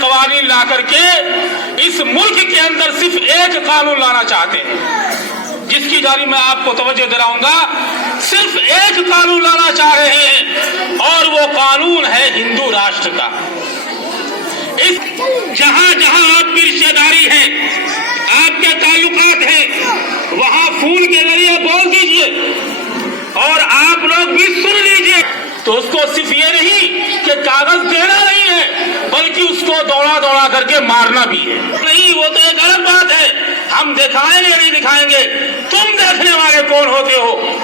قوانین لا کر کے اس ملک کے اندر صرف ایک قانون لانا چاہتے ہیں، جس کی جانب میں آپ کو توجہ دلاؤں گا۔ صرف ایک قانون لانا چاہ رہے ہیں اور وہ قانون ہے ہندو راشٹر کا۔ جہاں جہاں آپ کی رشتہ داری ہے، آپ کے تعلقات ہیں، وہاں فون کے ذریعے بول دیجئے اور آپ لوگ بھی سن لیجئے۔ تو اس کو صرف یہ نہیں کہ کاغذ دینا نہیں ہے، بلکہ اس کو دوڑا دوڑا کر کے مارنا بھی ہے۔ نہیں، وہ تو ایک غلط بات ہے، ہم دکھائیں گے نہیں دکھائیں گے، تم دیکھنے والے کون ہوتے ہو؟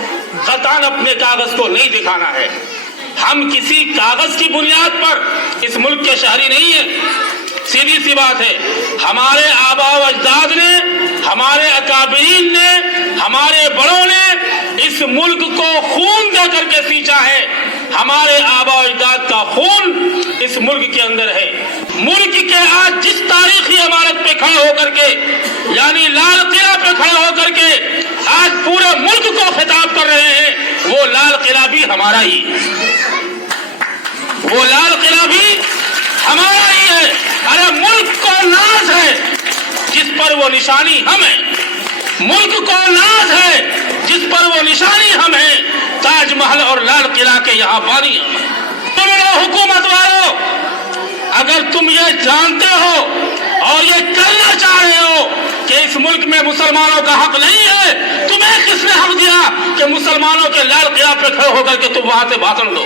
قطعاً اپنے کاغذ کو نہیں دکھانا ہے۔ ہم کسی کاغذ کی بنیاد پر اس ملک کے شہری نہیں ہیں۔ سیدھی سی بات ہے، ہمارے آباء و اجداد نے، ہمارے اکابرین نے، ہمارے بڑوں نے اس ملک کو خون دے کر کے سینچا ہے۔ ہمارے آباء و اجداد کا خون اس ملک کے اندر ہے۔ ملک کے آج جس تاریخی عمارت پہ کھڑے ہو کر کے، یعنی لال قلعہ پہ کھڑے ہو کر کے آج پورے ملک کو خطاب کر رہے ہیں، وہ لال قلعہ بھی ہمارا ہی، وہ لال قلعہ بھی ہمارا ہی ہے۔ ارے ملک کو ناز ہے جس پر وہ نشانی ہم ہیں، ملک کو ناز ہے جس پر وہ نشانی ہم ہیں۔ تاج محل اور لال قلعہ کے یہاں بانی ہم ہیں۔ تم لوگ حکومت والو، اگر تم یہ جانتے ہو اور یہ کرنا چاہ رہے ہو کہ اس ملک میں مسلمانوں کا حق نہیں ہے، تمہیں کس نے حق دیا کہ مسلمانوں کے لال قلعہ پہ کھڑے ہو کر کے تم وہاں سے بھاشن دو؟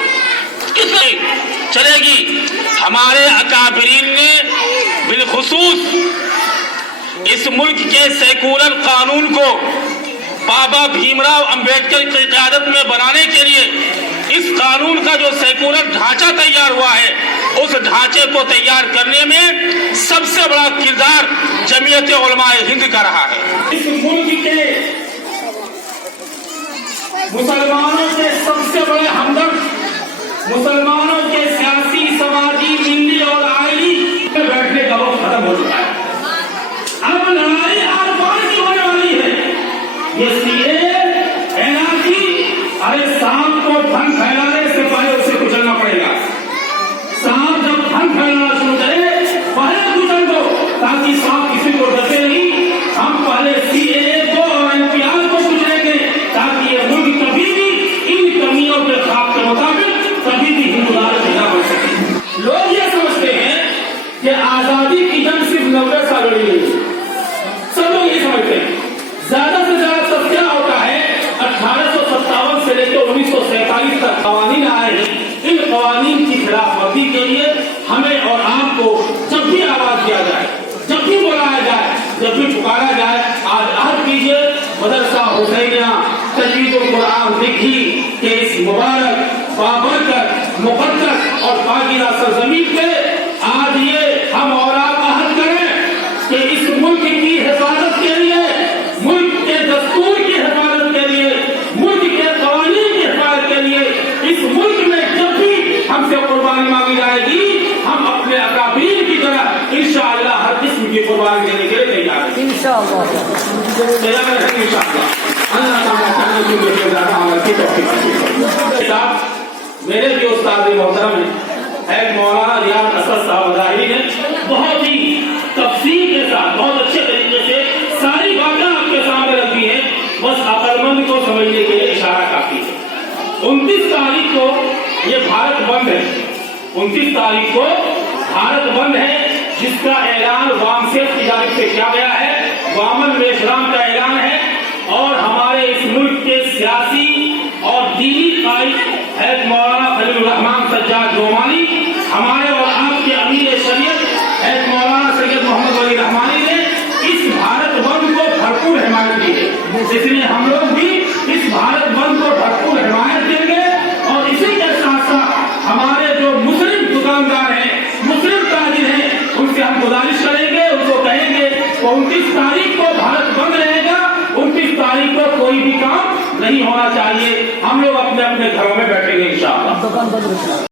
کس نے چلے گی؟ ہمارے اکابرین نے بالخصوص اس ملک کے سیکولر قانون کو بابا بھیم راؤ امبیڈکر کی قیادت میں بنانے کے لیے اس قانون کا جو سیکولر ڈھانچہ تیار ہوا ہے، اس ڈھانچے کو تیار کرنے میں سب سے بڑا کردار جمعیت علماء ہند کا رہا ہے۔ اس ملک کے مسلمانوں کے سب سے بڑے ہمدرد، مسلمانوں کے سیاسی، سماجی، ملی اور آئینی بیٹھنے کا وقت ختم ہو چکا ہے۔ اب لڑائی آر پار کی ہونے والی ہے۔ یہ سی اے این آر سی، ارے سانپ کو پھن پھیلانے سے پہلے اسے کچلنا پڑے گا۔ سانپ جب پھن پھیلانا شروع کرے پہلے کچل دو، تاکہ سانپ کسی کو ڈسے نہیں۔ ہم پہلے سی اے کو اور این پی آر کو کچلیں گے، تاکہ یہ ملک کبھی بھی ان کمیوں کے خواب کے مطابق کبھی بھی ہندوستان پیدا بن سکے۔ لوگ یہ سمجھتے ہیں کہ آزادی کی جنگ صرف 90 سال لڑی گئی، سب لوگ یہ سمجھتے ہیں۔ زیادہ سے زیادہ سب کیا ہوتا ہے، 1857 سے لے کے 1947 تک قوانین آئے ہیں۔ ان قوانین کی خلاف ورزی کے لیے ہمیں اور آپ کو جب بھی آواز دیا جائے، جب بھی بلایا جائے، جب بھی پکارا جائے، آج عہد کیجیے مدرسہ حسینیہ تجوید القرآن دیکھی کہ اس مبارک، بابرکت، مقدس اور پاکیزہ سرزمین پہ آج یہ ہم اور آپ عہد کریں کہ اس ملک کی حفاظت کے لیے، ملک کے دستور کی حفاظت کے لیے، ملک کے قوانین کی حفاظت کے لیے، اس ملک میں جب بھی ہم سے قربانی مانگی جائے گی، ہم اپنے اکابرین کی طرح انشاءاللہ ہر قسم کی قربانی دینے کے لیے تیار ہیں۔ انشاءاللہ میرے جو استاد محترم ہیں ایک مولانا ریاض اسد صاحب ظاہری نے بہت ہی تفصیل کے ساتھ بہت اچھے طریقے سے ساری باتیں آپ کے سامنے رکھ دی ہیں، بس عقل مند کو سمجھنے کے لیے اشارہ کافی ہے۔ 29 تاریخ کو یہ بھارت بند ہے، 29 تاریخ کو بھارت بند ہے، جس کا اعلان وامسیت کی جانب سے کیا گیا ہے، وامن میشرام کا اعلان ہے، اور ہمارے اس ملک کے سیاسی اور دینی قائد حضرت مولانا خلیل الرحمان سجاد رومانی، ہمارے اور آپ کے امیر شریعت حضرت مولانا سید محمد ولی رحمانی نے اس بھارت بند کو بھرپور حمایت دی ہے۔ اس لیے ہم لوگ بھی اس بھارت بند کو بھرپور حمایت دیں گے، اور اسی کے ساتھ ساتھ ہمارے جو مسلم دکاندار ہیں، مسلم تاجر ہیں، ان سے ہم گزارش کریں گے، ان کو کہیں گے کہ 29 تاریخ کو بھارت بند رہے گا، 29 تاریخ کو کوئی بھی کام نہیں ہونا چاہیے۔ ہم لوگ اپنے اپنے گھروں میں بیٹھیں گے انشاءاللہ۔